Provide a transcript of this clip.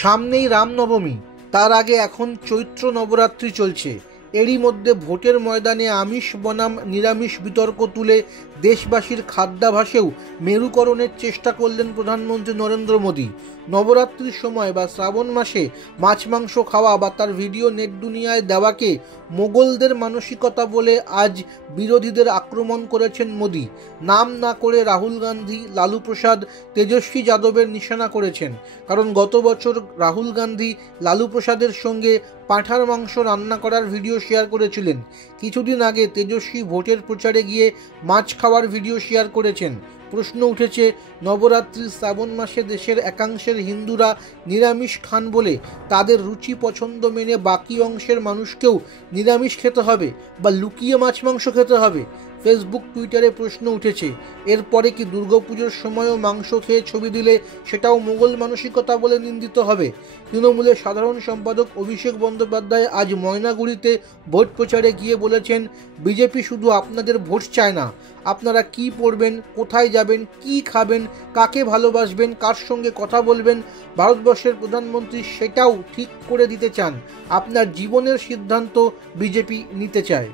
সামনেই রামনবমী, তার আগে এখন চৈত্র নবরাত্রি চলছে। এরই মধ্যে ভোটের ময়দানে আমিষ বনাম নিরামিষ বিতর্ক তুলে দেশবাসীর খাদ্যাভাসেও মেরুকরণের চেষ্টা করলেন প্রধানমন্ত্রী নরেন্দ্র মোদী। নবরাত্রির সময় বা শ্রাবণ মাসে মাছ মাংস খাওয়া বা তার ভিডিও নেট দুনিয়ায় দেওয়াকে মোগলদের মানসিকতা বলে আজ বিরোধীদের আক্রমণ করেছেন মোদী। নাম না করে রাহুল গান্ধী, লালু প্রসাদ, তেজস্বী যাদবের নিশানা করেছেন। কারণ গত বছর রাহুল গান্ধী লালু প্রসাদের সঙ্গে পাঁঠার মাংস রান্না করার ভিডিও শেয়ার করেছিলেন। কিছুদিন আগে তেজস্বী ভোটের প্রচারে গিয়ে মাছ খাওয়ার ভিডিও শেয়ার করেছেন। প্রশ্ন উঠেছে, নবরাত্রির শ্রাবণ মাসে দেশের একাংশের হিন্দুরা নিরামিষ খান বলে তাদের রুচি পছন্দ মেনে বাকি অংশের মানুষকেও নিরামিষ খেতে হবে বা লুকিয়ে মাছ মাংস খেতে হবে? ফেসবুক, টুইটারে প্রশ্ন উঠেছে, এরপরে কি দুর্গাপুজোর সময়ও মাংস খেয়ে ছবি দিলে সেটাও মোগল মানসিকতা বলে নিন্দিত হবে? তৃণমূলের সাধারণ সম্পাদক অভিষেক বন্দ্যোপাধ্যায় আজ ময়নাগুড়িতে ভোট প্রচারে গিয়ে বলেছেন, বিজেপি শুধু আপনাদের ভোট চায় না, আপনারা কি পড়বেন, কোথায় যাবেন, কি খাবেন, কাকে ভালোবাসবেন, কার সঙ্গে কথা বলবেন, ভারতবর্ষের প্রধানমন্ত্রী সেটাও ঠিক করে দিতে চান। আপনার জীবনের সিদ্ধান্ত বিজেপি নিতে চায়।